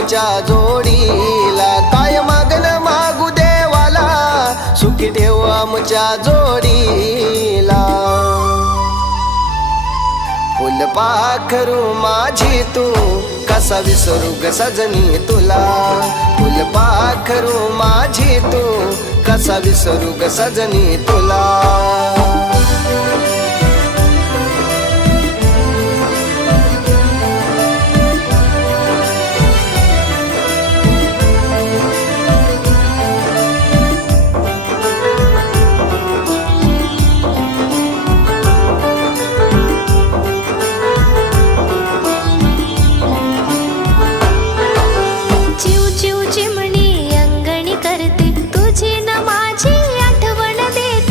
आमच्या जोडीला, काय मागण मागू देवाला, सुखी ठेव आमच्या जोडीला. फुलपाखरू माझी तू, कसा विसरू ग सजनी तुला. फुलपाखरू माझी तू, कसा विसरू ग सजनी तुला.